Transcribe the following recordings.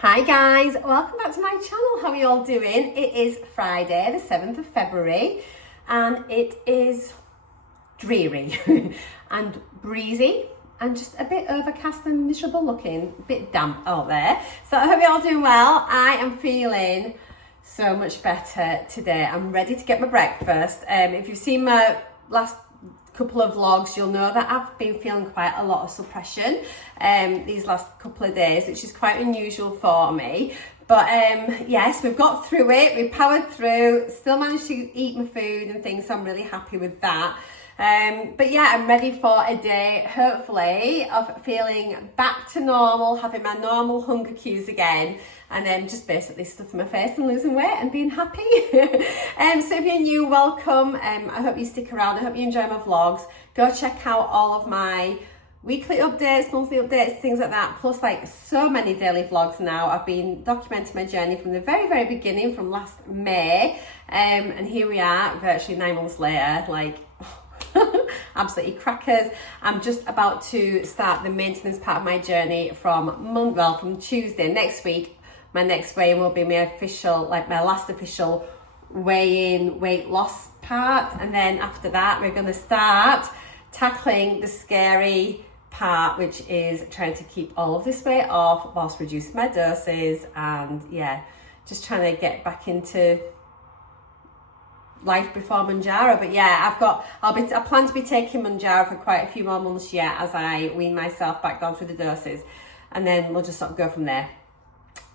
Hi guys, welcome back to my channel. How are you all doing? It is Friday the 7th of February and it is dreary and breezy and just a bit overcast and miserable looking, a bit damp out there. So I hope you're all doing well. I am feeling so much better today. I'm ready to get my breakfast. If you've seen my last couple of vlogs, you'll know that I've been feeling quite a lot of suppression these last couple of days, which is quite unusual for me. But yes, we've got through it, we've powered through, still managed to eat my food and things, so I'm really happy with that. But yeah, I'm ready for a day, hopefully, of feeling back to normal, having my normal hunger cues again, and then just basically stuffing my face and losing weight and being happy. So if you're new, welcome. I hope you stick around. I hope you enjoy my vlogs. Go check out all of my weekly updates, monthly updates, things like that, plus like so many daily vlogs now. I've been documenting my journey from the very beginning, from last May, and here we are virtually 9 months later, like absolutely crackers. I'm just about to start the maintenance part of my journey from Tuesday next week. My next weigh-in will be my last official weigh-in weight loss part, and then after that we're going to start tackling the scary part, which is trying to keep all of this weight off whilst reducing my doses, and yeah, just trying to get back into life before Mounjaro. But yeah, I plan to be taking Mounjaro for quite a few more months yet as I wean myself back down through the doses, and then we'll just sort of go from there.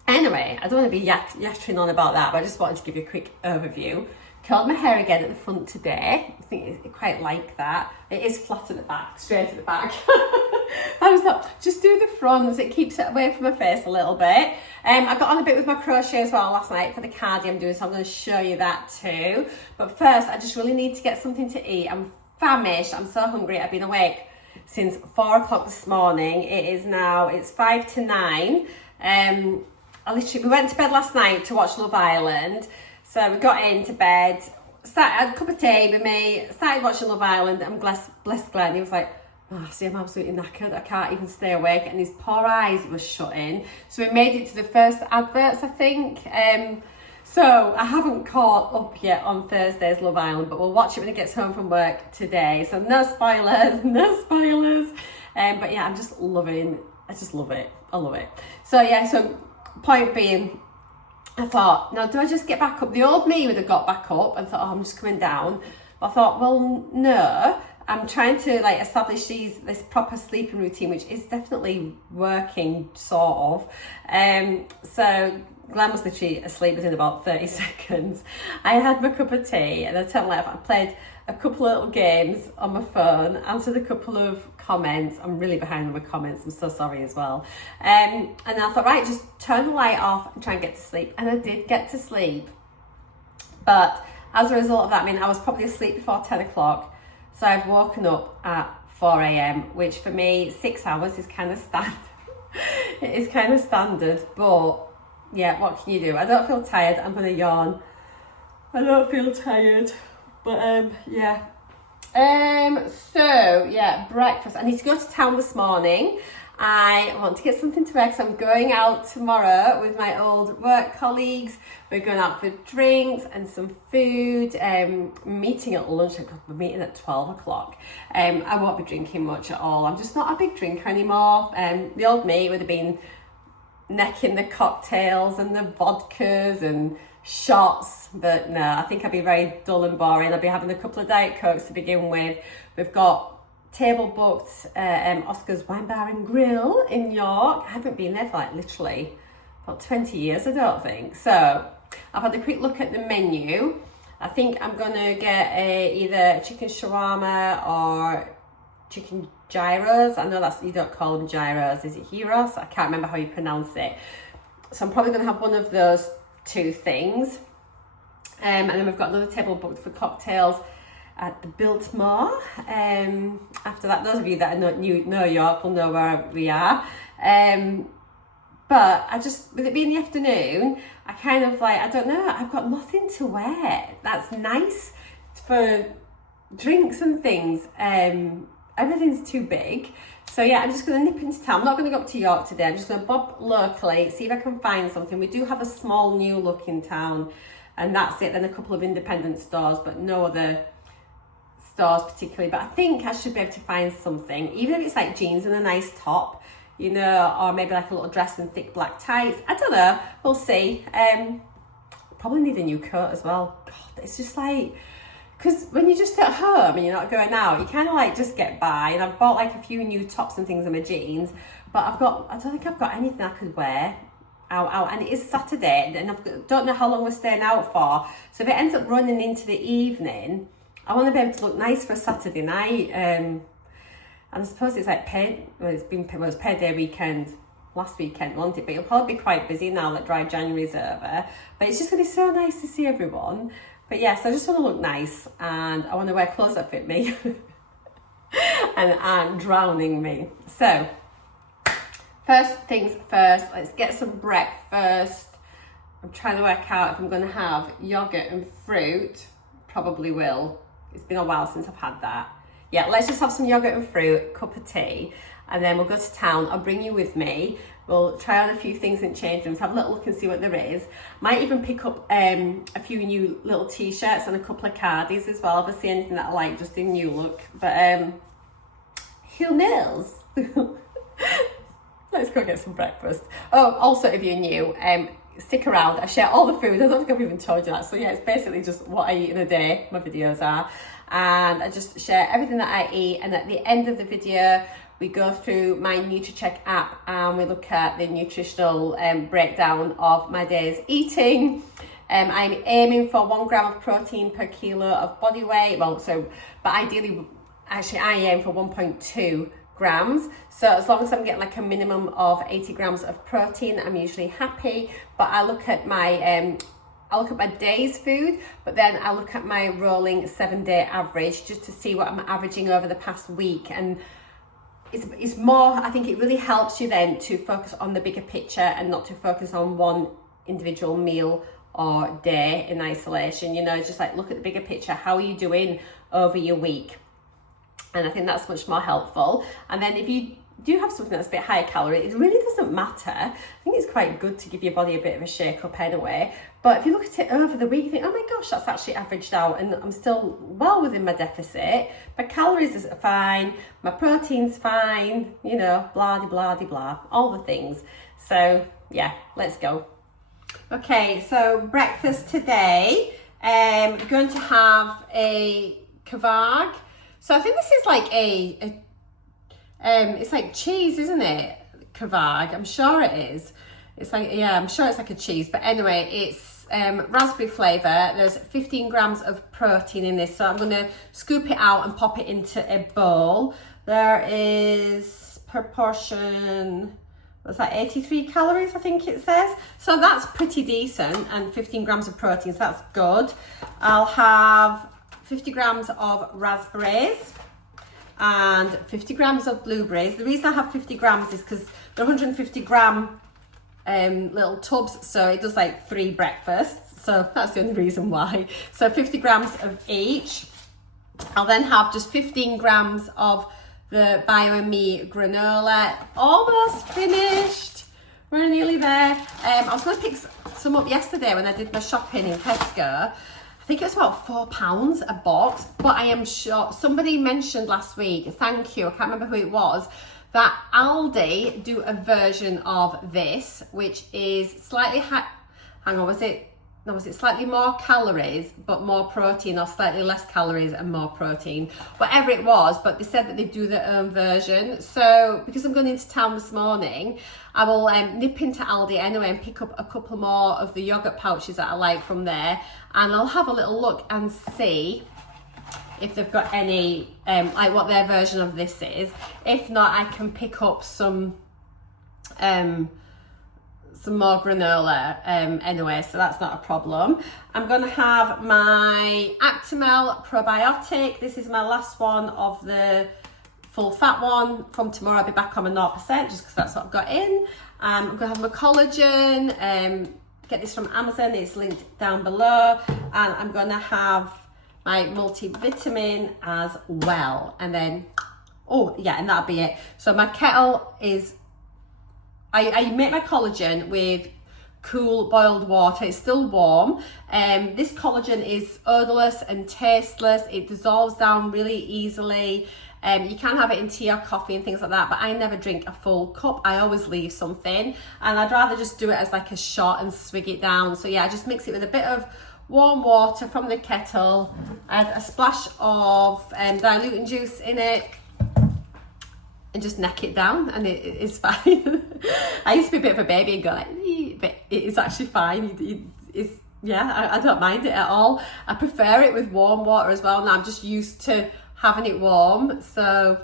Anyway, I don't want to be yattering on about that, but I just wanted to give you a quick overview. Curled my hair again at the front today. I think I quite like that. It is flat at the back, straight at the back. I was like, just do the fronts, it keeps it away from my face a little bit. I got on a bit with my crochet as well last night for the cardi I'm doing, so I'm going to show you that too. But first, I just really need to get something to eat. I'm famished, I'm so hungry. I've been awake since 4 o'clock this morning. It's 5 to 9. We went to bed last night to watch Love Island. So we got into bed, had a cup of tea with me, started watching Love Island. I'm blessed Glenn. He was like, oh, see, I'm absolutely knackered. I can't even stay awake. And his poor eyes were shutting. So we made it to the first adverts, I think. So I haven't caught up yet on Thursday's Love Island, but we'll watch it when he gets home from work today. So no spoilers, no spoilers. But yeah, I just love it. I love it. So yeah, point being, I thought, now do I just get back up? The old me would have got back up and thought, oh, I'm just coming down. But I thought, well, no, I'm trying to establish this proper sleeping routine, which is definitely working, sort of. So Glenn was literally asleep within about 30 seconds. I had my cup of tea and I played a couple of little games on my phone, answered a couple of comments. I'm really behind on my comments, I'm so sorry as well. And I thought, right, just turn the light off and try and get to sleep. And I did get to sleep. But as a result of that, I was probably asleep before 10 o'clock. So I've woken up at 4 a.m, which for me, 6 hours is kind of standard. It is kind of standard, but yeah, what can you do? I don't feel tired, I'm gonna yawn. I don't feel tired. But yeah. So yeah, breakfast. I need to go to town this morning. I want to get something to wear because I'm going out tomorrow with my old work colleagues. We're going out for drinks and some food. Meeting at lunch. We're meeting at 12 o'clock. I won't be drinking much at all. I'm just not a big drinker anymore. The old me would have been necking the cocktails and the vodkas and shots, but no, I think I'd be very dull and boring. I'll be having a couple of Diet Cokes to begin with. We've got table booked Oscar's Wine Bar and Grill in York. I haven't been there for literally about 20 years, I don't think. So I've had a quick look at the menu. I think I'm gonna get either chicken shawarma or chicken gyros. I know you don't call them gyros, is it gyros? I can't remember how you pronounce it. So I'm probably gonna have one of those two things, and then we've got another table booked for cocktails at the Biltmore. After that, those of you that know York will know where we are. But with it being the afternoon, I kind of I don't know, I've got nothing to wear that's nice for drinks and things. everything's too big. So yeah, I'm just going to nip into town. I'm not going to go up to York today. I'm just going to bob locally, see if I can find something. We do have a small new look in town, and that's it. Then a couple of independent stores, but no other stores particularly. But I think I should be able to find something, even if it's like jeans and a nice top, you know, or maybe like a little dress and thick black tights. I don't know. We'll see. Probably need a new coat as well. God, it's just like, because when you're just at home and you're not going out, you kind of like just get by. And I've bought like a few new tops and things in my jeans, but I don't think I've got anything I could wear out. And it is Saturday, and I don't know how long we're staying out for. So if it ends up running into the evening, I want to be able to look nice for a Saturday night. And I suppose it's like it's payday weekend last weekend, wasn't it? But it'll probably be quite busy now that dry January's over. But it's just going to be so nice to see everyone. But yes, I just want to look nice, and I want to wear clothes that fit me and aren't drowning me. So, first things first, let's get some breakfast. I'm trying to work out if I'm going to have yogurt and fruit. Probably will. It's been a while since I've had that. Yeah, let's just have some yogurt and fruit, cup of tea, and then we'll go to town. I'll bring you with me. We'll try on a few things in change rooms, have a little look and see what there is. Might even pick up a few new little t-shirts and a couple of cardies as well, if I see anything that I like just in new look. But who knows? Let's go get some breakfast. Oh, also if you're new, stick around. I share all the food. I don't think I've even told you that. So yeah, it's basically just what I eat in a day, my videos are. And I just share everything that I eat. And at the end of the video, we go through my Nutritious app and we look at the nutritional breakdown of my day's eating. I'm aiming for 1 gram of protein per kilo of body weight. Well, but ideally, actually, I aim for 1.2 grams. So as long as I'm getting like a minimum of 80 grams of protein, I'm usually happy. But I look at my day's food, but then I look at my rolling 7-day average just to see what I'm averaging over the past week. And it's more, I think it really helps you then to focus on the bigger picture and not to focus on one individual meal or day in isolation. You know, just like look at the bigger picture. How are you doing over your week? And I think that's much more helpful. And then if you do have something that's a bit higher calorie, it really doesn't matter. I think it's quite good to give your body a bit of a shake up anyway. But if you look at it over the week, you think, oh my gosh, that's actually averaged out and I'm still well within my deficit. My calories are fine, my protein's fine, you know, blah, blah, blah, blah, all the things. So yeah, let's go. Okay, so breakfast today, we're going to have a kebab. So I think this is like it's like cheese, isn't it? Kebab, I'm sure it is. It's like, yeah, I'm sure it's like a cheese. But anyway, it's raspberry flavour. There's 15 grams of protein in this. So I'm going to scoop it out and pop it into a bowl. There is proportion, what's that, 83 calories, I think it says. So that's pretty decent, and 15 grams of protein, so that's good. I'll have 50 grams of raspberries and 50 grams of blueberries. The reason I have 50 grams is because they're 150 gram little tubs, so it does like 3 breakfasts, so that's the only reason why. So 50 grams of each. I'll then have just 15 grams of the Bio and Me granola. Almost finished, we're nearly there. I was going to pick some up yesterday when I did my shopping in Tesco. I think it was about £4 a box, but I am sure somebody mentioned last week, thank you, I can't remember who it was, that Aldi do a version of this, which is slightly, was it slightly more calories but more protein, or slightly less calories and more protein, whatever it was, but they said that they do their own version. So because I'm going into town this morning, I will nip into Aldi anyway and pick up a couple more of the yogurt pouches that I like from there, and I'll have a little look and see if they've got any, like what their version of this is. If not, I can pick up some more granola anyway, so that's not a problem. I'm going to have my Actimel probiotic. This is my last one of the full fat one. From tomorrow I'll be back on my 0%, just because that's what I've got in. I'm going to have my collagen, get this from Amazon, it's linked down below, and I'm going to have my multivitamin as well. And then Oh yeah, and that'll be it. So my kettle is, I make my collagen with cool boiled water. It's still warm. This collagen is odorless and tasteless. It dissolves down really easily. You can have it in tea or coffee and things like that, but I never drink a full cup. I always leave something, and I'd rather just do it as like a shot and swig it down. So yeah, I just mix it with a bit of warm water from the kettle, add a splash of diluting juice in it, and just neck it down, and it is fine. I used to be a bit of a baby and go like, "Ee," but it is actually fine. Yeah, I don't mind it at all. I prefer it with warm water as well. Now I'm just used to having it warm, so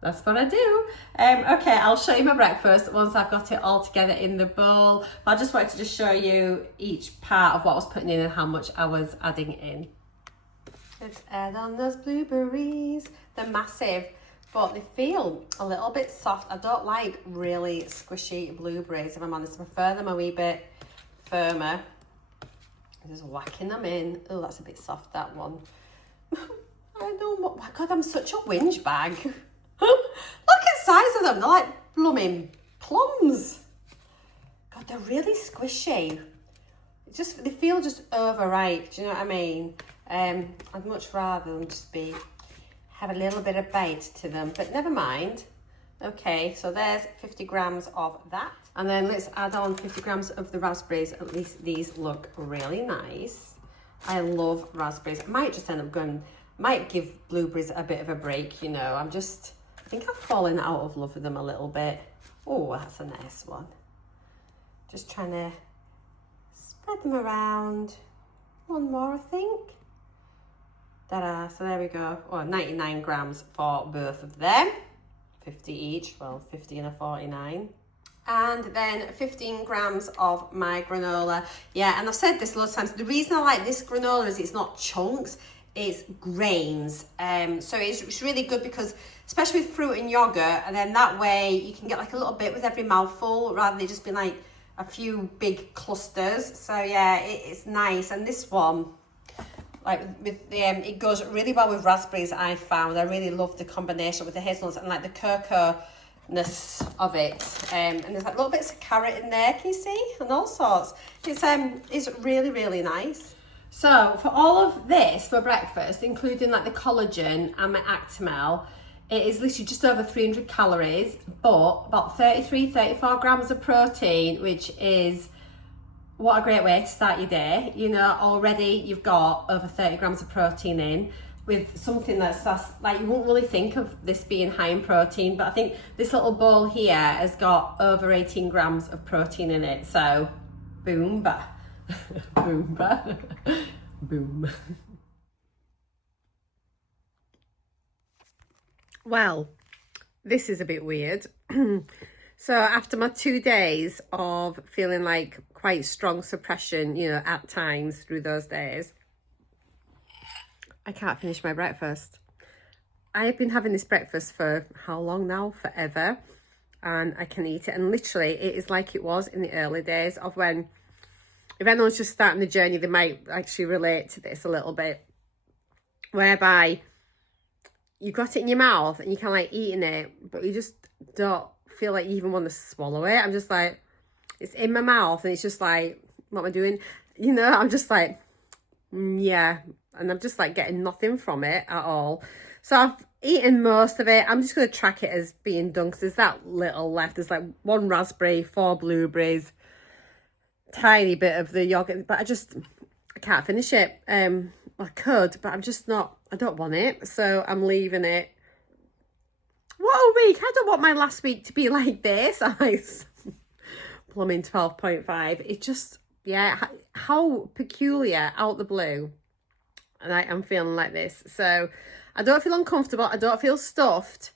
that's what I do. Okay, I'll show you my breakfast once I've got it all together in the bowl. I just wanted to just show you each part of what I was putting in and how much I was adding in. Let's add on those blueberries. They're massive, but they feel a little bit soft. I don't like really squishy blueberries, if I'm honest. I prefer them a wee bit firmer. I'm just whacking them in. Oh, that's a bit soft, that one. I know what, my God, I'm such a whinge bag. Look at the size of them. They're like blooming plums. God, they're really squishy. They feel just overripe. Do you know what I mean? I'd much rather them just have a little bit of bite to them, but never mind. Okay, so there's 50 grams of that. And then let's add on 50 grams of the raspberries. At least these look really nice. I love raspberries. I might just end up might give blueberries a bit of a break, you know. I think I've fallen out of love with them a little bit. Oh, that's a nice one. Just trying to spread them around. One more, I think. Ta-da, so there we go. Oh, 99 grams for both of them. 50 each, well, 50 and a 49. And then 15 grams of my granola. Yeah, and I've said this loads of times. The reason I like this granola is it's not chunks, it's grains. So it's really good because, especially with fruit and yogurt, and then that way you can get like a little bit with every mouthful rather than just being like a few big clusters. So yeah, it's nice. And this one, like with the it goes really well with raspberries. I found I really love the combination with the hazelnuts and like the cocoa-ness of it. And there's like little bits of carrot in there. Can you see? And all sorts. It's really, really nice. So for all of this for breakfast, including like the collagen and my Actimel, it is literally just over 300 calories, but about 34 grams of protein, which is what a great way to start your day. You know, already you've got over 30 grams of protein in with something that's like, you won't really think of this being high in protein, but I think this little bowl here has got over 18 grams of protein in it. So boomba. Boomba. Boom. Well, this is a bit weird. So after my 2 days of feeling like quite strong suppression, you know, at times through those days, I can't finish my breakfast. I have been having this breakfast for how long now? Forever. And I can eat it. And literally, it is like it was in the early days of when, if anyone's just starting the journey, they might actually relate to this a little bit. Whereby you've got it in your mouth and you kind of like eating it, but you just don't feel like you even want to swallow it. I'm just like, it's in my mouth and it's just like, what am I doing? You know, I'm just like, yeah. And I'm just like getting nothing from it at all. So I've eaten most of it. I'm just going to track it as being done because there's that little left. There's like 1 raspberry, 4 blueberries, tiny bit of the yogurt, but I can't finish it. I could, but I'm just not, I don't want it. So I'm leaving it. What a week. I don't want my last week to be like this. Plumbing 12.5. It just, yeah, how peculiar out the blue. And I am feeling like this. So I don't feel uncomfortable. I don't feel stuffed.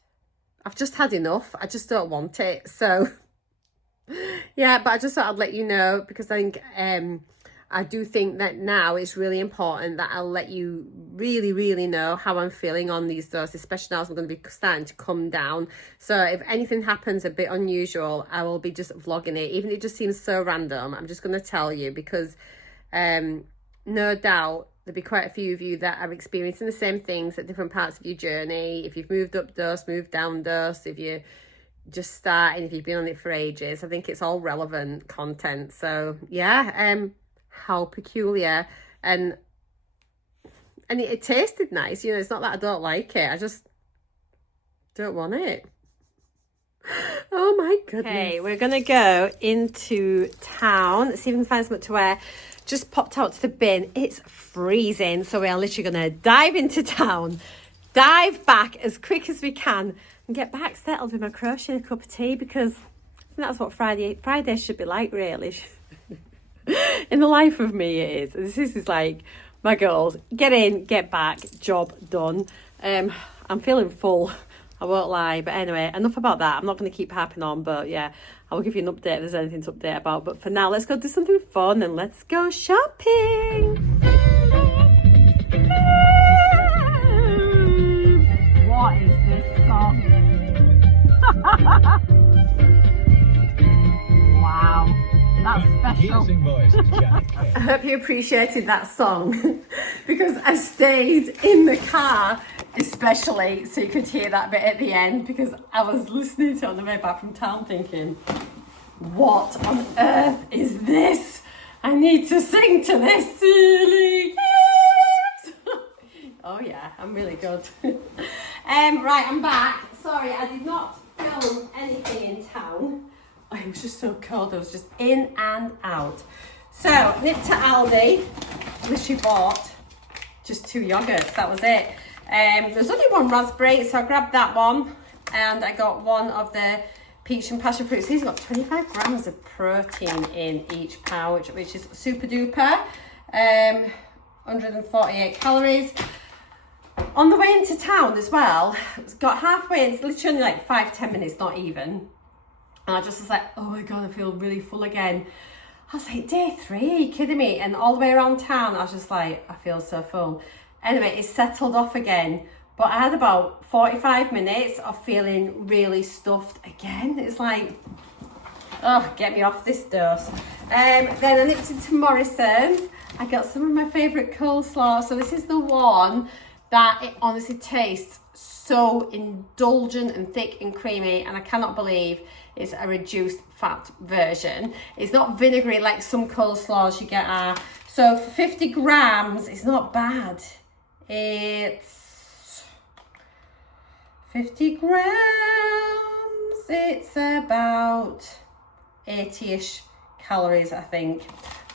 I've just had enough. I just don't want it. So yeah, but I just thought I'd let you know because I think I do think that now it's really important that I'll let you really, really know how I'm feeling on these doses, especially now as I'm going to be starting to come down. So if anything happens a bit unusual, I will be just vlogging it. Even if it just seems so random, I'm just going to tell you because no doubt there'll be quite a few of you that are experiencing the same things at different parts of your journey. If you've moved up dose, moved down dose, if you're just starting, if you've been on it for ages, I think it's all relevant content. So yeah, how peculiar. And it tasted nice, you know. It's not that I don't like it, I just don't want it. Oh my goodness. Okay, we're gonna go into town, see if we can find something to wear. Just popped out to the bin. It's freezing, so we are literally gonna dive into town, dive back as quick as we can, and get back settled with my crochet and a cup of tea, because I think that's what Friday should be like, really. In the life of me, it is. This is like my goals: get in, get back, job done. I'm feeling full, I won't lie. But anyway, enough about that. I'm not going to keep harping on, but yeah, I will give you an update if there's anything to update about. But for now, let's go do something fun and let's go shopping. What is this song? Wow, that's special. I hope you appreciated that song because I stayed in the car especially so you could hear that bit at the end, because I was listening to it on the way back from town thinking, what on earth is this? I need to sing to this silly kids. Oh yeah, I'm really good. Right, I'm back. Sorry, I did not film anything in town. Oh, it was just so cold. I was just in and out. So, nipped to Aldi. Literally bought just 2 yogurts. That was it. There's only one raspberry, so I grabbed that one. And I got one of the peach and passion fruits. These have got 25 grams of protein in each pouch, which is super duper. 148 calories. On the way into town as well, got halfway, it's literally only like 5-10 minutes, not even. And I just was like, oh my God, I feel really full again. I was like, day 3, are you kidding me? And all the way around town, I was just like, I feel so full. Anyway, it settled off again. But I had about 45 minutes of feeling really stuffed again. It's like, oh, get me off this dose. Then I nipped into Morrison's. I got some of my favourite coleslaw. So this is the one that it honestly tastes so indulgent and thick and creamy, and I cannot believe it's a reduced fat version. It's not vinegary like some coleslaws you get are. So for 50 grams, it's not bad. It's 50 grams. It's about 80-ish calories, I think.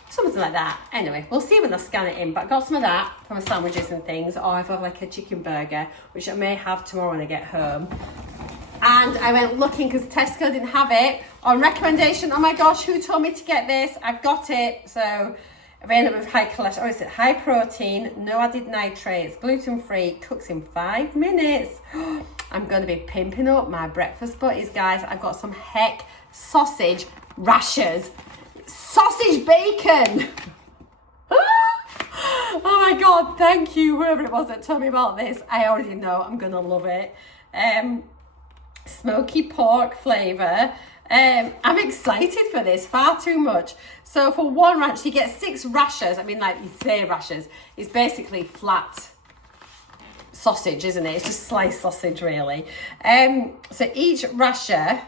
Something like that. Anyway, we'll see when I scan it in. But I got some of that for my sandwiches and things. Or I've got like a chicken burger, which I may have tomorrow when I get home. And I went looking because Tesco didn't have it. On recommendation, oh my gosh, who told me to get this? I've got it. So I've ended up with high cholesterol. Oh, it's high protein, no added nitrates, gluten-free, cooks in 5 minutes. I'm going to be pimping up my breakfast buddies, guys. I've got some heck sausage rashers. Sausage bacon. Oh my God, thank you, whoever it was that told me about this. I already know I'm gonna love it. Smoky pork flavour. I'm excited for this, far too much. So for one ranch, you get 6 rashers. I mean, like you say rashers, it's basically flat sausage, isn't it? It's just sliced sausage, really. So each rasher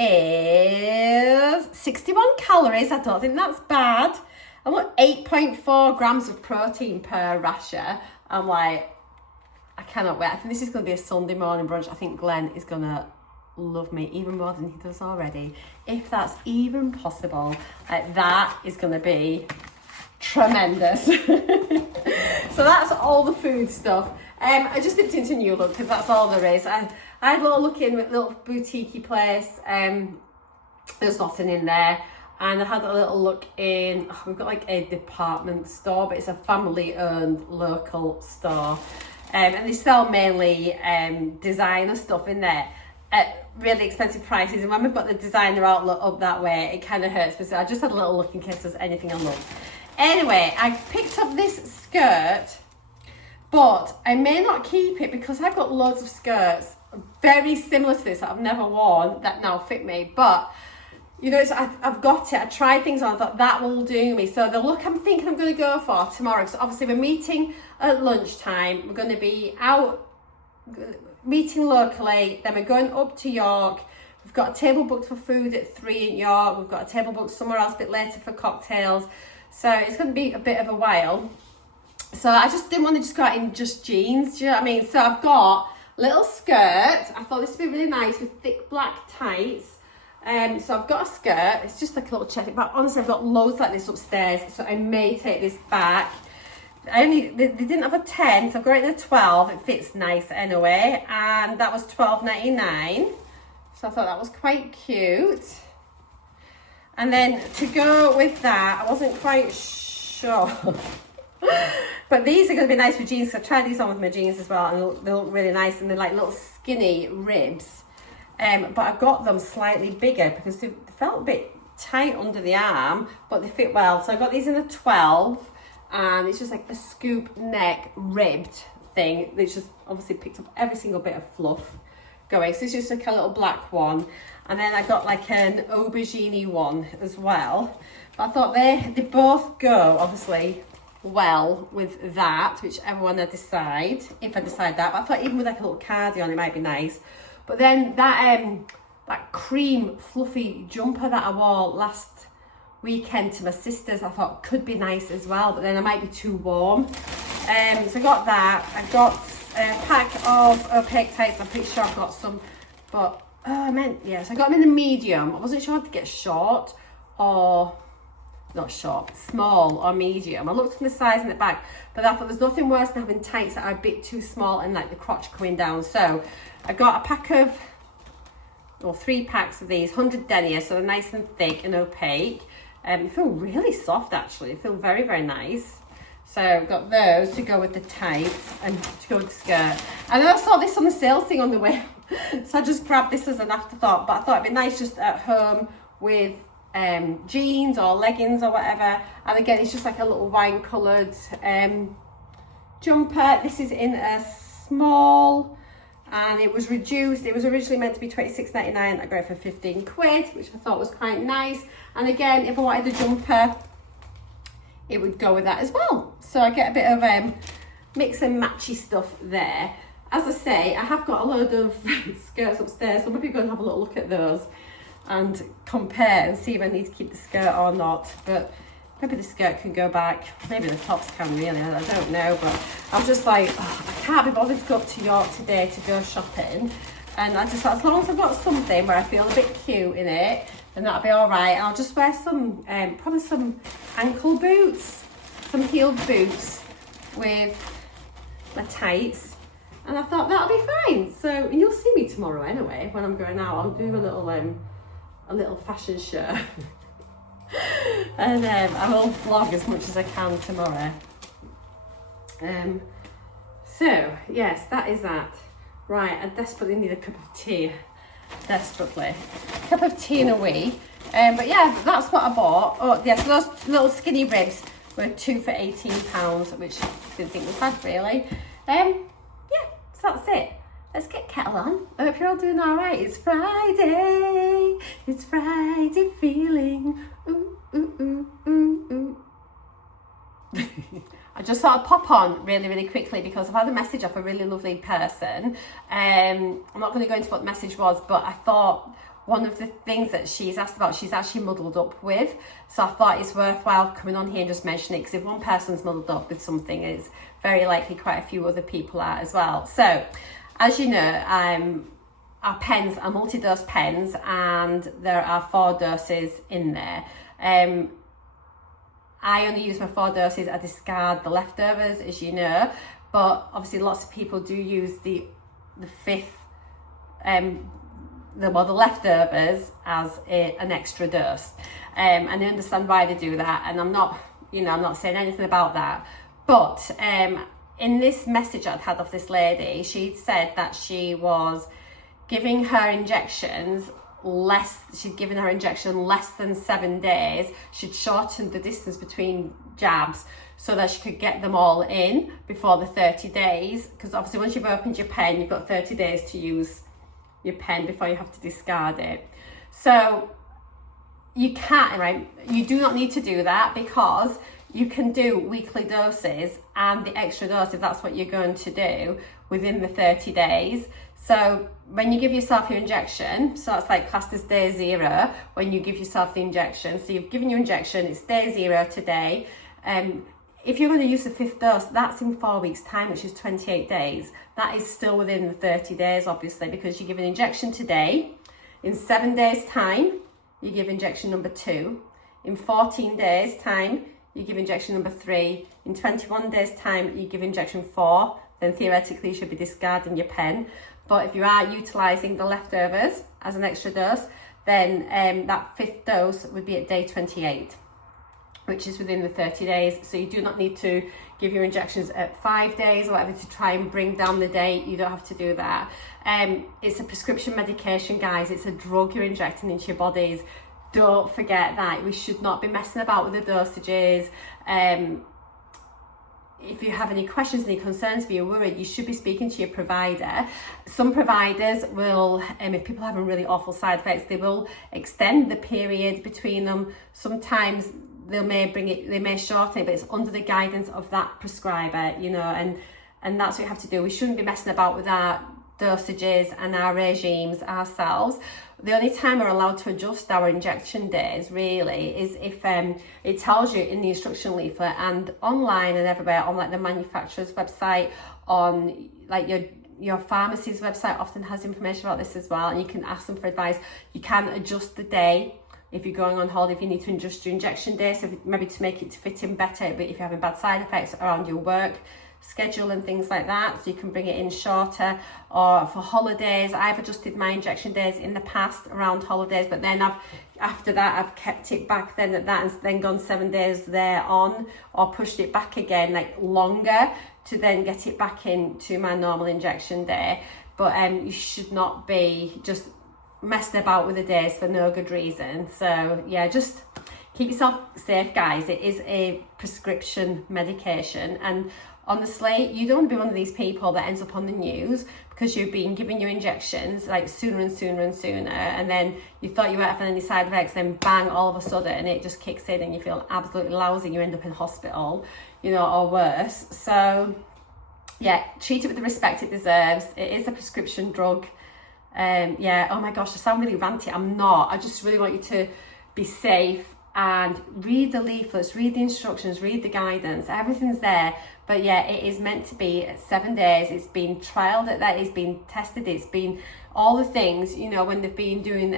is 61 calories. I don't think that's bad. I want 8.4 grams of protein per rasher. I'm like, I cannot wait. I think this is going to be a Sunday morning brunch. I think Glenn is going to love me even more than he does already, if that's even possible. Like, that is going to be tremendous. So that's all the food stuff. I just nipped into New Look because that's all there is. I had a little look in with a little boutique place. There's nothing in there. And I had a little look in, we've got like a department store, but it's a family owned local store. And they sell mainly designer stuff in there at really expensive prices. And when we've got the designer outlet up that way, it kind of hurts me. So I just had a little look in case there's anything I love. Anyway, I picked up this skirt, but I may not keep it because I've got loads of skirts very similar to this that I've never worn that now fit me. But you know, I've got it. I tried things on. I thought that will do me. So the look I'm thinking I'm going to go for tomorrow, because obviously we're meeting at lunchtime. We're going to be out meeting locally. Then we're going up to York. We've got a table booked for food at 3 in York. We've got a table booked somewhere else a bit later for cocktails. So it's going to be a bit of a while. So I just didn't want to just go out in just jeans. Do you know what I mean? So I've got a little skirt. I thought this would be really nice with thick black tights. So I've got a skirt. It's just like a little check, but honestly I've got loads like this upstairs, so I may take this back. They didn't have a 10, so I've got it in a 12. It fits nice anyway, and that was $12.99. So I thought that was quite cute. And then to go with that, I wasn't quite sure. But these are going to be nice with jeans. So I tried these on with my jeans as well, and they look really nice, and they're like little skinny ribs. But I got them slightly bigger because they felt a bit tight under the arm, but they fit well. So I got these in a 12, and it's just like a scoop neck ribbed thing. It's just obviously picked up every single bit of fluff going. So it's just like a little black one. And then I got like an aubergine one as well. But I thought they both go obviously well with that, whichever one I decide, if I decide that. But I thought even with like a little cardigan it might be nice. But then that cream fluffy jumper that I wore last weekend to my sister's, I thought could be nice as well, but then I might be too warm. So I got that. I got a pack of opaque tights. I'm pretty sure I've got some, but so I got them in a medium. I wasn't sure if to get short or not short, small or medium. I looked at the size in the back, but I thought there's nothing worse than having tights that are a bit too small and like the crotch coming down. So I got a pack of, or 3 packs of these, 100 denier, so they're nice and thick and opaque. They feel really soft actually. They feel very, very nice. So I've got those to go with the tights and to go with the skirt. And then I saw this on the sale thing on the way, so I just grabbed this as an afterthought. But I thought it'd be nice just at home with jeans or leggings or whatever. And again, it's just like a little wine coloured jumper. This is in a small, and it was reduced. It was originally meant to be $26.99. I got it for 15 quid, which I thought was quite nice. And again, if I wanted a jumper, it would go with that as well. So I get a bit of mix and matchy stuff there. As I say, I have got a load of skirts upstairs, so maybe go and have a little look at those and compare and see if I need to keep the skirt or not. But maybe the skirt can go back. Maybe the tops can really, I don't know. But I'm just like, I can't be bothered to go up to York today to go shopping. And I just thought, as long as I've got something where I feel a bit cute in it, then that'll be all right. I'll just wear some, probably some ankle boots, some heeled boots with my tights. And I thought that'll be fine. So, and you'll see me tomorrow anyway, when I'm going out. I'll do a little fashion show. And I will vlog as much as I can tomorrow. So, yes, that is that. Right, I desperately need a cup of tea. Desperately. Cup of tea and a wee. But yeah, that's what I bought. Oh, yes, yeah, so those little skinny ribs were 2 for £18, which I didn't think was bad, really. Yeah, so that's it. Let's get kettle on. I hope you're all doing all right. It's Friday. It's Friday feeling. Ooh, ooh, ooh, ooh, ooh. I just thought I'd pop on really, really quickly because I've had a message off a really lovely person. I'm not going to go into what the message was, but I thought one of the things that she's asked about, she's actually muddled up with. So I thought it's worthwhile coming on here and just mentioning it, because if one person's muddled up with something, it's very likely quite a few other people are as well. So, as you know, our pens are multi-dose pens, and there are 4 doses in there. I only use my 4 doses. I discard the leftovers, as you know, but obviously lots of people do use the 5th, the leftovers as an extra dose, and I understand why they do that, and I'm not saying anything about that. But in this message I'd had of this lady, she'd said that she was giving her injections she'd given her injection less than 7 days. She'd shortened the distance between jabs so that she could get them all in before the 30 days. Because obviously once you've opened your pen, you've got 30 days to use your pen before you have to discard it. So you can't, right? You do not need to do that, because you can do weekly doses and the extra dose if that's what you're going to do within the 30 days. So when you give yourself your injection, so it's like classed as day 0 when you give yourself the injection. So you've given your injection, it's day 0 today. If you're going to use the 5th dose, that's in 4 weeks' time, which is 28 days. That is still within the 30 days, obviously, because you give an injection today. In 7 days' time, you give injection number 2. In 14 days' time, you give injection number 3. In 21 days' time, you give injection 4. Then theoretically, you should be discarding your pen. But if you are utilising the leftovers as an extra dose, then that 5th dose would be at day 28, which is within the 30 days. So you do not need to give your injections at 5 days or whatever to try and bring down the date. You don't have to do that. It's a prescription medication, guys. It's a drug you're injecting into your bodies. Don't forget that. We should not be messing about with the dosages. If you have any questions, any concerns, if you're worried, you should be speaking to your provider. Some providers will, if people are having really awful side effects, they will extend the period between them. Sometimes they may shorten it, but it's under the guidance of that prescriber, you know, and that's what you have to do. We shouldn't be messing about with our dosages and our regimes ourselves. The only time we're allowed to adjust our injection days really is if it tells you in the instruction leaflet and online and everywhere, on like the manufacturer's website, on like your pharmacy's website often has information about this as well, and you can ask them for advice. You can adjust the day if you're going on holiday, if you need to adjust your injection day, so maybe to make it to fit in better, but if you're having bad side effects around your work schedule and things like that, so you can bring it in shorter. Or for holidays, I've adjusted my injection days in the past around holidays, but then after that I've kept it back then at that, and then gone 7 days there on, or pushed it back again like longer to then get it back into my normal injection day. But you should not be just messing about with the days for no good reason. So yeah, just keep yourself safe, guys. It is a prescription medication, and honestly, you don't want to be one of these people that ends up on the news because you've been giving your injections like sooner and sooner and sooner, and then you thought you weren't having any side effects, then bang, all of a sudden it just kicks in and you feel absolutely lousy, you end up in hospital, you know, or worse. So yeah, treat it with the respect it deserves. It is a prescription drug. Yeah, oh my gosh, I sound really ranty. I'm not. I just really want you to be safe and read the leaflets, read the instructions, read the guidance. Everything's there. But yeah, it is meant to be 7 days. It's been trialed at that. It's been tested. It's been all the things, you know, when they've been doing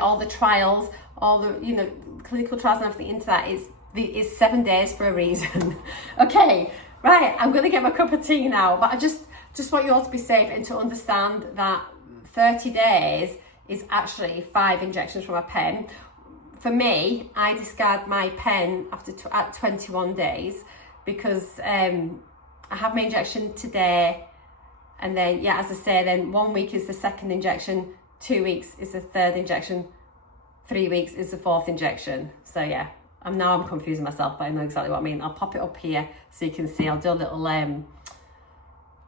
all the trials, all the, you know, clinical trials and everything into that. It's 7 days for a reason. Okay, right. I'm going to get my cup of tea now, but I just want you all to be safe and to understand that 30 days is actually 5 injections from a pen. For me, I discard my pen at 21 days because I have my injection today, and then, yeah, as I say, then 1 week is the 2nd injection, 2 weeks is the 3rd injection, 3 weeks is the 4th injection. So yeah, I'm confusing myself, but I know exactly what I mean. I'll pop it up here so you can see. I'll do a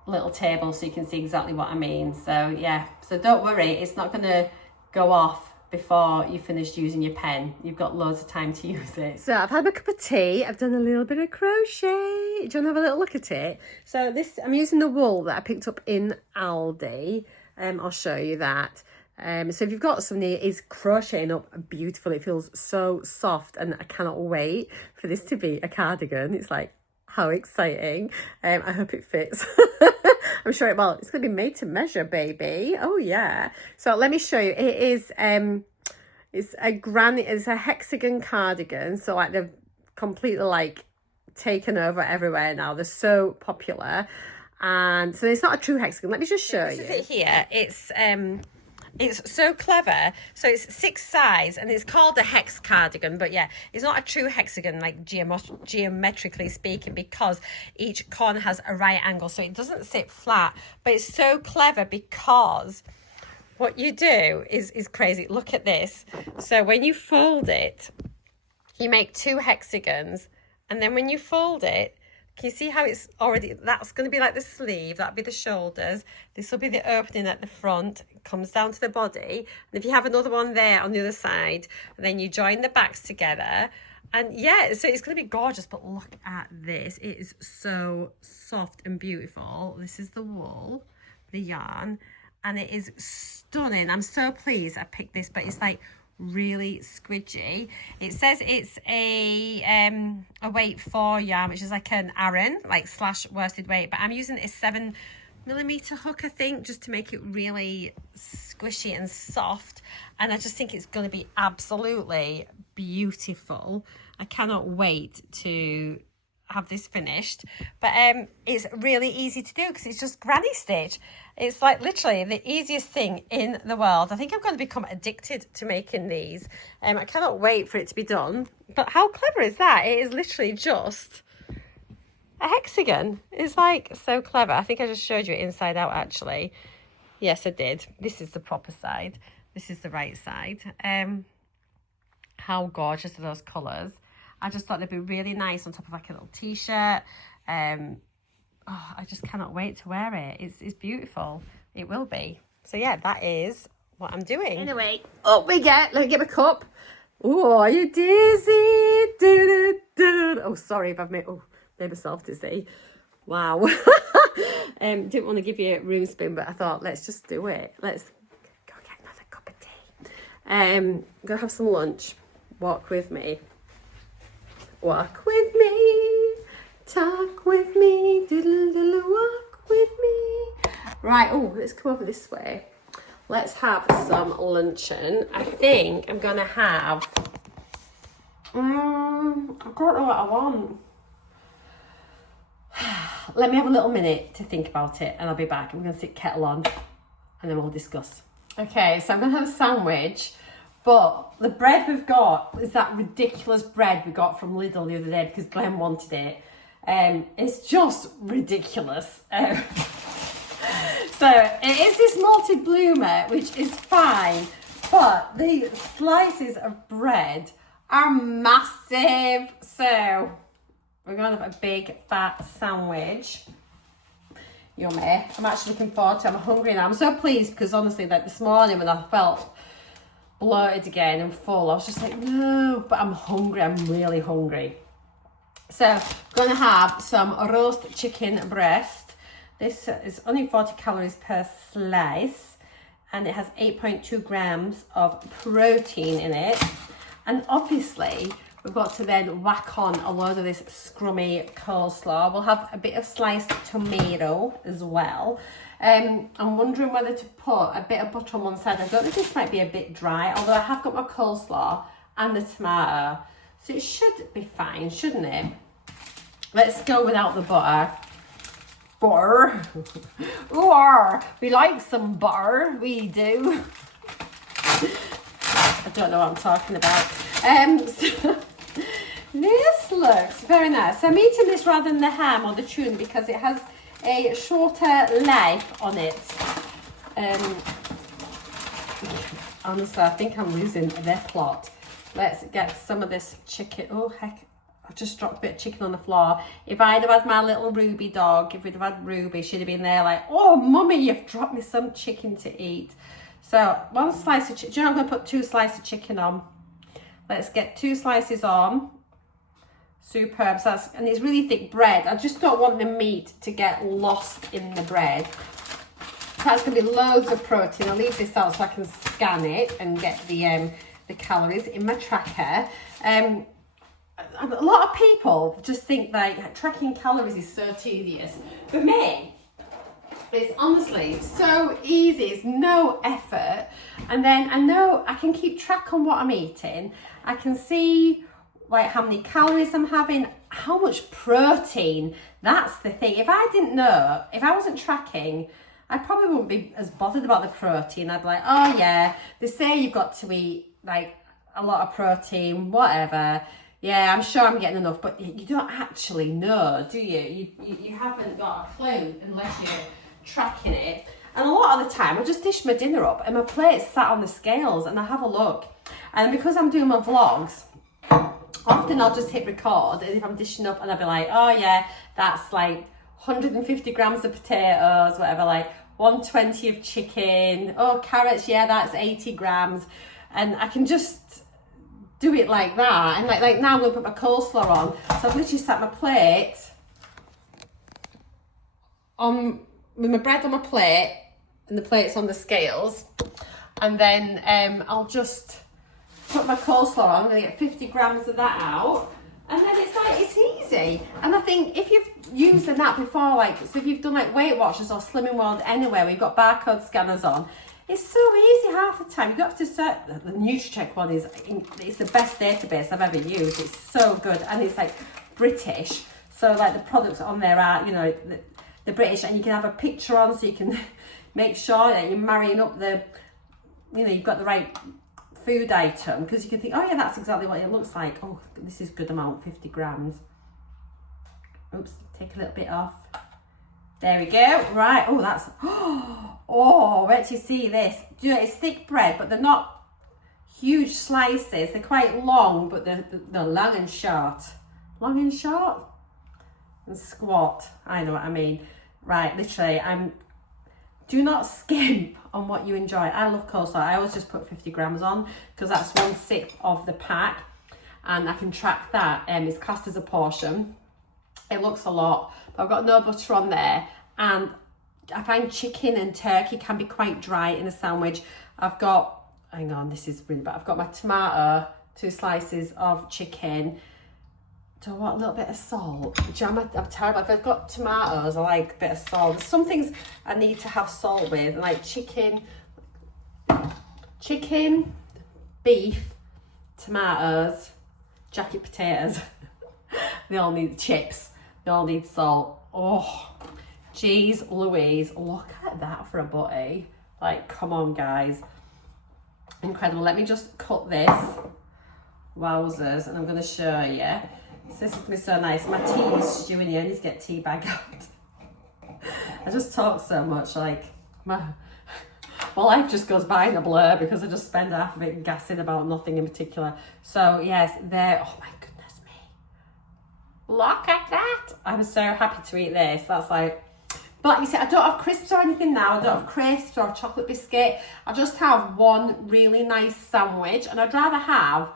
little table so you can see exactly what I mean. So yeah, so don't worry, it's not going to go off before you finished using your pen. You've got loads of time to use it. So I've had my cup of tea. I've done a little bit of crochet. Do you want to have a little look at it? So this, I'm using the wool that I picked up in Aldi. I'll show you that. So if you've got something that is crocheting up beautiful, it feels so soft, and I cannot wait for this to be a cardigan. It's like, how exciting. I hope it fits. I'm sure it will. It's going to be made to measure, baby. Oh yeah. So let me show you. It is it's a hexagon cardigan. So like they've completely like taken over everywhere now. They're so popular. And so it's not a true hexagon. Let me just show you. This is it here. It's so clever. So it's 6 sides, and it's called a hex cardigan, but yeah, it's not a true hexagon like geometrically speaking, because each corner has a right angle, so it doesn't sit flat. But it's so clever because what you do is crazy. Look at this. So when you fold it, you make 2 hexagons, and then when you fold it, Can you see how it's already, that's going to be like the sleeve, that'll be the shoulders. This will be the opening at the front. It comes down to the body. And if you have another one there on the other side, and then you join the backs together. And yeah, so it's going to be gorgeous, but look at this. It is so soft and beautiful. This is the wool, the yarn, and it is stunning. I'm so pleased I picked this, but it's like really squidgy. It says it's a weight 4 yarn, which is like an Aran, like slash worsted weight, but I'm using a 7mm hook, I think, just to make it really squishy and soft. And I just think it's going to be absolutely beautiful. I cannot wait to have this finished, but it's really easy to do because it's just granny stitch. It's like literally the easiest thing in the world. I think I'm going to become addicted to making these. I cannot wait for it to be done. But how clever is that? It is literally just a hexagon. It's like so clever. I think I just showed you it inside out actually. Yes, I did. This is the proper side. This is the right side. How gorgeous are those colours? I just thought they'd be really nice on top of like a little t-shirt. Oh, I just cannot wait to wear it. It's beautiful. It will be. So yeah, that is what I'm doing. Anyway, up we get. Let me get my cup. Oh, are you dizzy? Oh, sorry if I've made myself dizzy. Wow. Didn't want to give you a room spin, but I thought let's just do it. Let's go get another cup of tea. Go have some lunch. Walk with me. Walk with me, talk with me, diddle diddle, walk with me. Right, oh, let's come over this way. Let's have some luncheon. I think I'm going to have, I don't know what I want. Let me have a little minute to think about it and I'll be back. I'm going to stick kettle on and then we'll discuss. Okay, so I'm going to have a sandwich. But the bread we've got is that ridiculous bread we got from Lidl the other day because Glenn wanted it. It's just ridiculous. So it is this malted bloomer, which is fine. But the slices of bread are massive. So we're going to have a big fat sandwich. Yummy. I'm actually looking forward to it. I'm hungry now. I'm so pleased because honestly, like this morning when I felt bloated again and full, I was just like, no, but I'm hungry. I'm really hungry. So I'm going to have some roast chicken breast. This is only 40 calories per slice and it has 8.2 grams of protein in it. And obviously we've got to then whack on a load of this scrummy coleslaw. We'll have a bit of sliced tomato as well. I'm wondering whether to put a bit of butter on one side. I don't think this might be a bit dry, although I have got my coleslaw and the tomato. So it should be fine, shouldn't it? Let's go without the butter. Butter. Ooh, we like some butter, we do. I don't know what I'm talking about. So this looks very nice. So I'm eating this rather than the ham or the tuna because it has a shorter life on it. Honestly, I think I'm losing their plot. Let's get some of this chicken. Oh, heck. I just dropped a bit of chicken on the floor. If I'd have had my little Ruby dog, if we'd have had Ruby, she'd have been there like, oh, mummy, you've dropped me some chicken to eat. So one slice of chicken. Do you know I'm going to put 2 slices of chicken on? Let's get 2 slices on. Superb. So that's, and it's really thick bread. I just don't want the meat to get lost in the bread. So that's going to be loads of protein. I'll leave this out so I can scan it and get the calories in my tracker. A lot of people just think like tracking calories is so tedious. For me, it's honestly so easy. It's no effort. And then I know I can keep track on what I'm eating. I can see like how many calories I'm having, how much protein. That's the thing. If I didn't know, if I wasn't tracking, I probably wouldn't be as bothered about the protein. I'd be like, oh yeah, they say you've got to eat like a lot of protein, whatever. Yeah, I'm sure I'm getting enough, but you don't actually know, do you? You haven't got a clue unless you're tracking it. And a lot of the time, I just dish my dinner up and my plate's sat on the scales and I have a look. And because I'm doing my vlogs, often I'll just hit record, and if I'm dishing up, and I'll be like, oh yeah, that's like 150 grams of potatoes, whatever, like 120 of chicken, oh carrots, yeah, that's 80 grams, and I can just do it like that. And like now I'm gonna put my coleslaw on, so I've literally sat my plate on with my bread on my plate, and the plate's on the scales, and then I'll just put my coleslaw on. I'm gonna get 50 grams of that out, and then it's like, it's easy. And I think if you've used an app before, like, so if you've done like Weight Watchers or Slimming World anywhere, we've got barcode scanners on, it's so easy half the time. You don't have to search. The Nutritious one it's the best database I've ever used. It's so good, and it's like British, so like the products on there are, you know, the British, and you can have a picture on, so you can make sure that you're marrying up the, you know, you've got the right food item, because you can think, oh yeah, that's exactly what it looks like. Oh, this is good amount, 50 grams. Oops, take a little bit off. There we go. Right. Oh, that's, oh, wait till you see this. Do you know, it's thick bread, but they're not huge slices. They're quite long, but they're long and short. Long and short and squat. I know what I mean. Right, literally, do not skimp on what you enjoy. I love coleslaw. I always just put 50 grams on, because that's 1/6 of the pack, and I can track that. It's classed as a portion. It looks a lot, but I've got no butter on there, and I find chicken and turkey can be quite dry in a sandwich. I've got, hang on, this is really bad. I've got my tomato, 2 slices of chicken. Do I want a little bit of salt? Jam, I'm terrible. If I've got tomatoes, I like a bit of salt. There's some things I need to have salt with, like chicken, beef, tomatoes, jacket potatoes. They all need chips. They all need salt. Oh, geez Louise, look at that for a butty. Like, come on, guys. Incredible. Let me just cut this. Wowzers. And I'm going to show you. This is going to be so nice. My tea is stewing here. I need to get tea bag out. I just talk so much, like, my life just goes by in a blur, because I just spend half of it gassing about nothing in particular. So, yes, there. Oh, my goodness me. Look at that. I'm so happy to eat this. That's like, but you see, I don't have crisps or anything now. I don't have crisps or a chocolate biscuit. I just have one really nice sandwich, and I'd rather have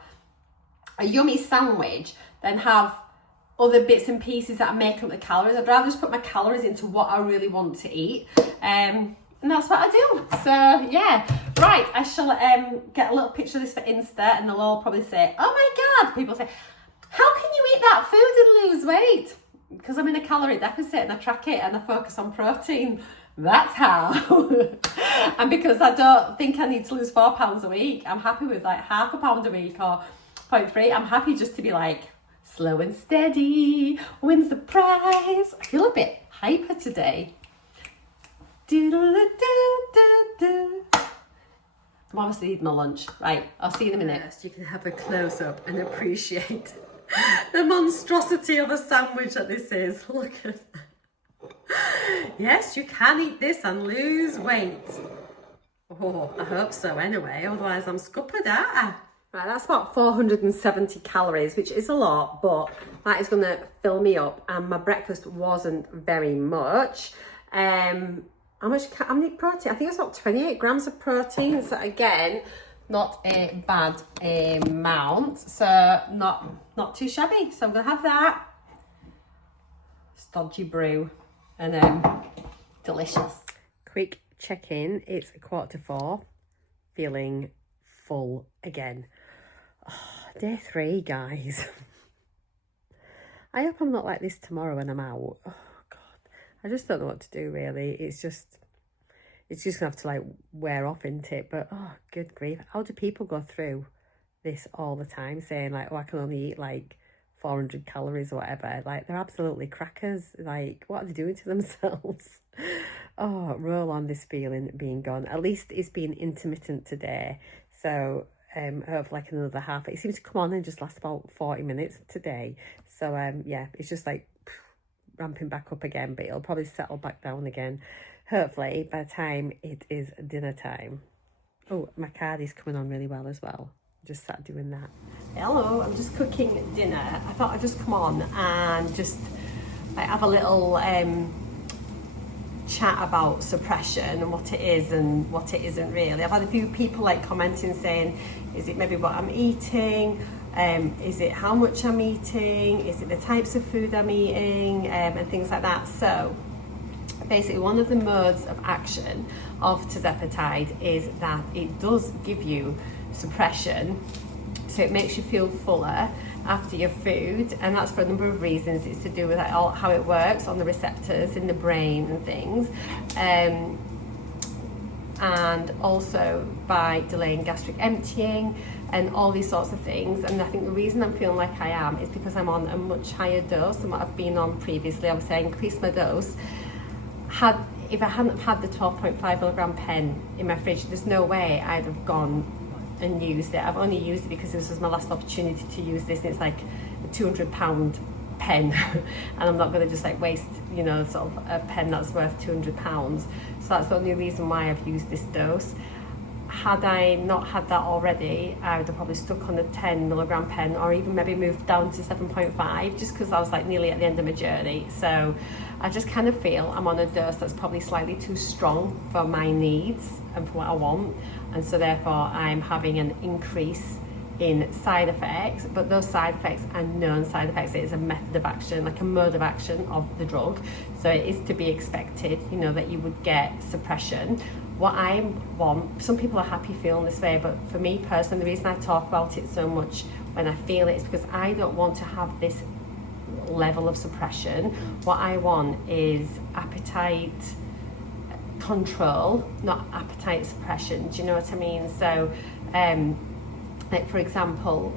a yummy sandwich than have other bits and pieces that make up the calories. I'd rather just put my calories into what I really want to eat. And that's what I do. So yeah, right, I shall get a little picture of this for Insta, and they'll all probably say, oh my God, people say, how can you eat that food and lose weight? Because I'm in a calorie deficit, and I track it, and I focus on protein. That's how. And because I don't think I need to lose 4 pounds a week, I'm happy with like half a pound a week or 0.3. I'm happy just to be like, slow and steady wins the prize. I feel a bit hyper today. I'm obviously eating my lunch. Right, I'll see you in a minute. Yes, you can have a close up and appreciate the monstrosity of a sandwich that this is. Look at that. Yes, you can eat this and lose weight. Oh, I hope so anyway, otherwise I'm scuppered, aren't I? Right, that's about 470 calories, which is a lot, but that is going to fill me up. And my breakfast wasn't very much. How many protein? I think it's about 28 grams of protein. So again, not a bad amount. So not too shabby. So I'm going to have that. Stodgy brew. And delicious. Quick check-in. It's 3:15. Feeling full again. Oh, day 3, guys. I hope I'm not like this tomorrow when I'm out. Oh God, I just don't know what to do really. It's just gonna have to like wear off, isn't it? But oh, good grief, how do people go through this all the time, saying like, oh, I can only eat like 400 calories or whatever? Like, they're absolutely crackers. Like, what are they doing to themselves? Oh, roll on this feeling being gone. At least it's been intermittent today, so of like another half. It seems to come on and just last about 40 minutes today. So yeah, it's just like ramping back up again, but it'll probably settle back down again, hopefully, by the time it is dinner time. Oh, my card is coming on really well as well. just sat doing that. Hello, I'm just cooking dinner. I thought I'd just come on and just like have a little chat about suppression and what it is and what it isn't really. I've had a few people like commenting saying, is it maybe what I'm eating? Is it how much I'm eating? Is it the types of food I'm eating? And things like that. So basically one of the modes of action of tirzepatide is that it does give you suppression. So it makes you feel fuller after your food, and that's for a number of reasons. It's to do with how it works on the receptors in the brain and things, and also by delaying gastric emptying and all these sorts of things. And I think the reason I'm feeling like I am is because I'm on a much higher dose than what I've been on previously. Obviously I increased my dose. If I hadn't had the 12.5 milligram pen in my fridge, there's no way I'd have gone and used it. I've only used it because this was my last opportunity to use this, and it's like a £200 pen and I'm not going to just like waste, you know, sort of a pen that's worth £200. So that's the only reason why I've used this dose. Had I not had that already, I would have probably stuck on the 10 milligram pen, or even maybe moved down to 7.5, just because I was like nearly at the end of my journey. So I just kind of feel I'm on a dose that's probably slightly too strong for my needs and for what I want, and so therefore I'm having an increase in side effects. But those side effects are known side effects. It is a method of action, like a mode of action of the drug, so it is to be expected, you know, that you would get suppression. What I want, some people are happy feeling this way, but for me personally, the reason I talk about it so much when I feel it is because I don't want to have this level of suppression. What I want is appetite control, not appetite suppression. Do you know what I mean? So like for example,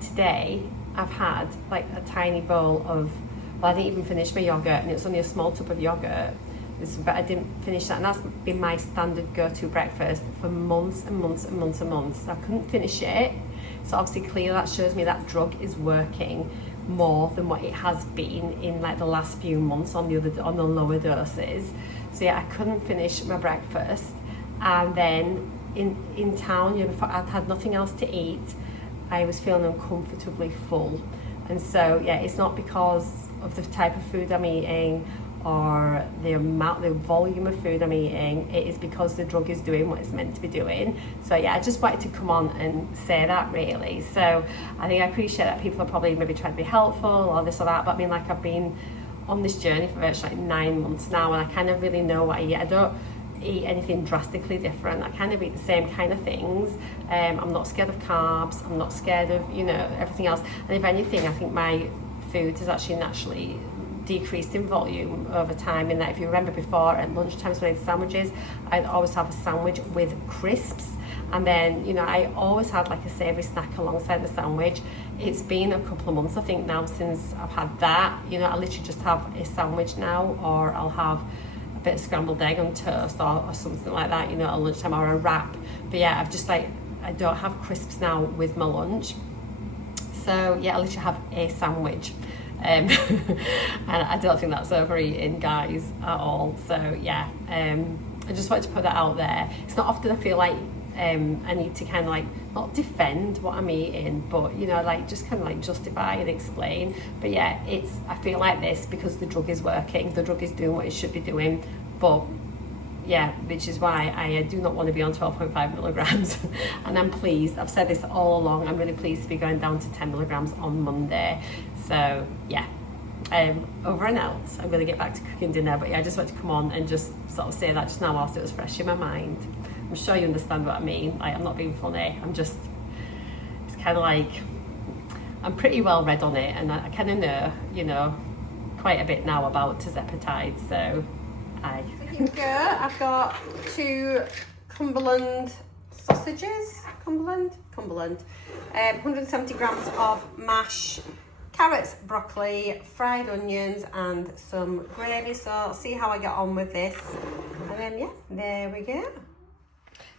today I've had like a tiny bowl of, well, I didn't even finish my yogurt, and it's only a small tub of yogurt, but I didn't finish that, and that's been my standard go-to breakfast for months and months and months and months. I couldn't finish it, so obviously clearly that shows me that drug is working more than what it has been in like the last few months on the lower doses. So yeah, I couldn't finish my breakfast, and then in town, you know, before I'd had nothing else to eat, I was feeling uncomfortably full. And so yeah, it's not because of the type of food I'm eating or the volume of food I'm eating. It is because the drug is doing what it's meant to be doing. So yeah, I just wanted to come on and say that really. So I think I appreciate that people are probably maybe trying to be helpful or this or that, but I mean, like, I've been on this journey for virtually like 9 months now, and I kind of really know what I eat. I don't eat anything drastically different. I kind of eat the same kind of things. I'm not scared of carbs. I'm not scared of, you know, everything else. And if anything, I think my food is actually naturally decreased in volume over time, in that if you remember before at lunchtimes when I had sandwiches, I'd always have a sandwich with crisps, and then, you know, I always had like a savoury snack alongside the sandwich. It's been a couple of months I think now since I've had that. You know, I literally just have a sandwich now, or I'll have a bit of scrambled egg on toast or something like that, you know, at lunchtime, or a wrap. But yeah, I've just like, I don't have crisps now with my lunch. So yeah, I literally have a sandwich. And I don't think that's overeating, guys, at all. So yeah, I just wanted to put that out there. It's not often I feel like I need to kind of like not defend what I'm eating, but, you know, like just kind of like justify and explain. But yeah, I feel like this because the drug is working, the drug is doing what it should be doing. But yeah, which is why I do not want to be on 12.5 milligrams. And I'm pleased, I've said this all along, I'm really pleased to be going down to 10 milligrams on Monday. So yeah, over and out. I'm going to get back to cooking dinner, but yeah, I just wanted to come on and just sort of say that just now whilst it was fresh in my mind. I'm sure you understand what I mean. Like, I'm not being funny. It's kind of like, I'm pretty well read on it, and I kind of know, you know, quite a bit now about tirzepatide. So here we go. I've got 2 Cumberland sausages. Cumberland. 170 grams of mash, carrots, broccoli, fried onions, and some gravy. So I'll see how I get on with this. And then yeah, there we go.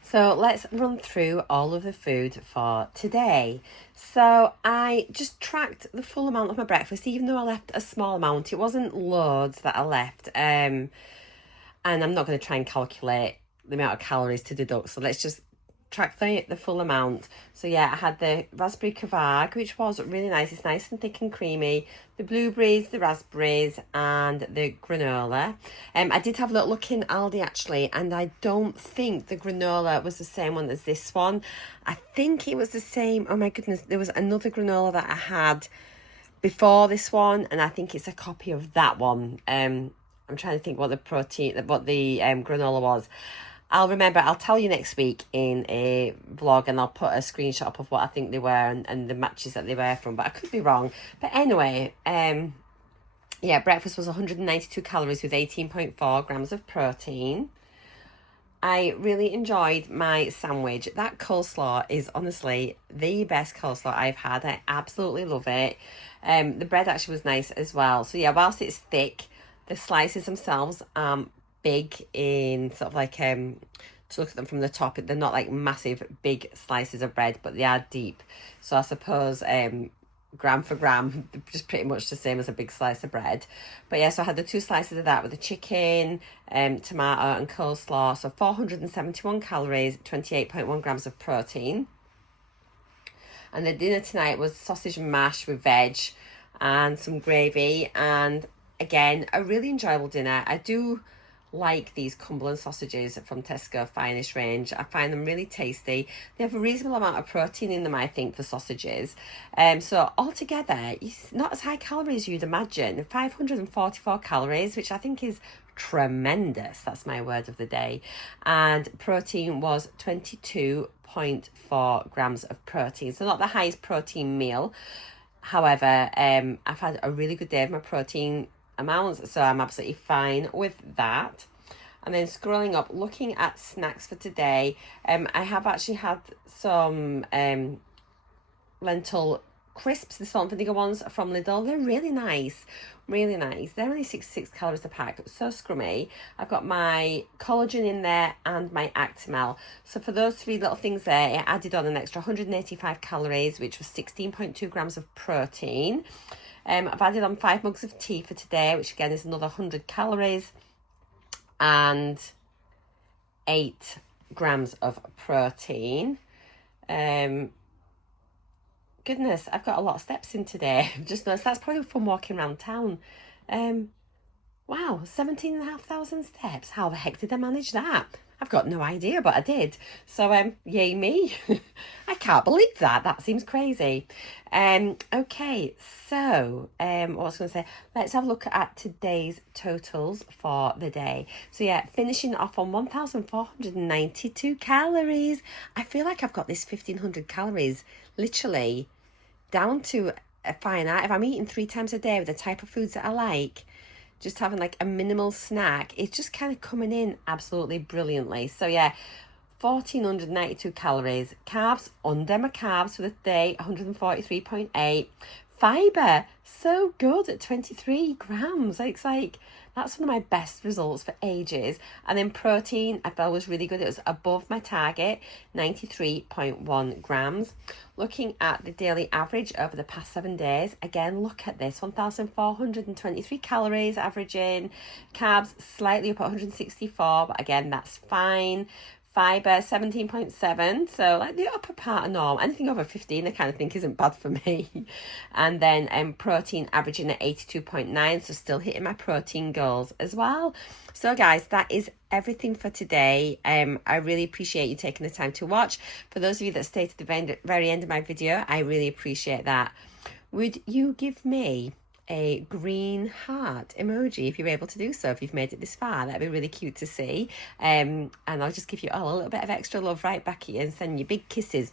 So let's run through all of the food for today. So I just tracked the full amount of my breakfast, even though I left a small amount. It wasn't loads that I left. And I'm not going to try and calculate the amount of calories to deduct. So let's just track the full amount. So yeah, I had the raspberry cavargue, which was really nice. It's nice and thick and creamy. The blueberries, the raspberries, and the granola. I did have a little look in Aldi actually, and I don't think the granola was the same one as this one. I think it was the same. Oh my goodness, there was another granola that I had before this one, and I think it's a copy of that one. I'm trying to think what the granola was. I'll tell you next week in a vlog, and I'll put a screenshot up of what I think they were and the matches that they were from, but I could be wrong. But anyway, yeah, breakfast was 192 calories with 18.4 grams of protein. I really enjoyed my sandwich. That coleslaw is honestly the best coleslaw I've had. I absolutely love it. The bread actually was nice as well. So yeah, whilst it's thick, the slices themselves big in sort of like to look at them from the top, they're not like massive big slices of bread, but they are deep. So I suppose gram for gram, just pretty much the same as a big slice of bread. But yeah, so I had the 2 slices of that with the chicken, tomato and coleslaw. So 471 calories, 28.1 grams of protein. And the dinner tonight was sausage and mash with veg and some gravy, and again a really enjoyable dinner. I do like these Cumberland sausages from Tesco Finest range. I find them really tasty. They have a reasonable amount of protein in them, I think, for sausages. So altogether, it's not as high calories as you'd imagine. 544 calories, which I think is tremendous. That's my word of the day. And protein was 22.4 grams of protein. So not the highest protein meal. However, I've had a really good day of my protein amounts, so I'm absolutely fine with that. And then scrolling up, looking at snacks for today, I have actually had some lentil crisps, the salt and vinegar ones from Lidl. They're really nice, really nice. They're only 66 calories a pack, so scrummy. I've got my collagen in there and my Actimel. So for those 3 little things there, it added on an extra 185 calories, which was 16.2 grams of protein. I've added on 5 mugs of tea for today, which again is another 100 calories and 8 grams of protein. Goodness, I've got a lot of steps in today. I've just noticed that's probably from walking around town. Wow, 17,500 steps. How the heck did I manage that? I've got no idea, but I did. So, yay me. I can't believe that. That seems crazy. Okay, so, what was I going to say? Let's have a look at today's totals for the day. So, yeah, finishing off on 1,492 calories. I feel like I've got this 1,500 calories literally down to a fine art. If I'm eating 3 times a day with the type of foods that I like, just having like a minimal snack, it's just kind of coming in absolutely brilliantly. So yeah, 1,492 calories. Carbs, under my carbs for the day, 143.8. Fibre, so good at 23 grams. It's like, that's one of my best results for ages. And then protein, I felt was really good. It was above my target, 93.1 grams. Looking at the daily average over the past 7 days, again, look at this, 1,423 calories averaging. Carbs, slightly up at 164, but again, that's fine. Fibre, 17.7, so like the upper part of norm. Anything over 15 I kind of think isn't bad for me. And then protein averaging at 82.9, so still hitting my protein goals as well. So guys, that is everything for today. I really appreciate you taking the time to watch. For those of you that stayed to the very end of my video, I really appreciate that. Would you give me a green heart emoji if you're able to do so, if you've made it this far? That'd be really cute to see. And I'll just give you all a little bit of extra love right back at you and send you big kisses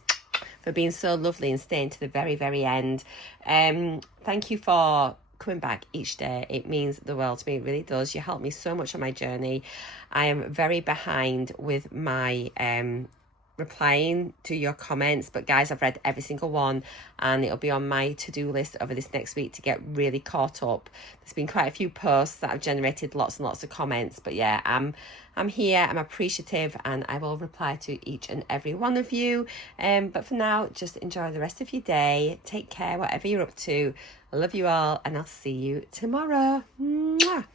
for being so lovely and staying to the very, very end. Thank you for coming back each day. It means the world to me. It really does. You help me so much on my journey. I am very behind with my replying to your comments, but guys, I've read every single one and it'll be on my to-do list over this next week to get really caught up. There's been quite a few posts that have generated lots and lots of comments, but yeah, I'm here, I'm appreciative, and I will reply to each and every one of you. But for now, just enjoy the rest of your day. Take care, whatever you're up to. I love you all, and I'll see you tomorrow. Mwah.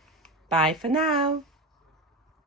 Bye for now.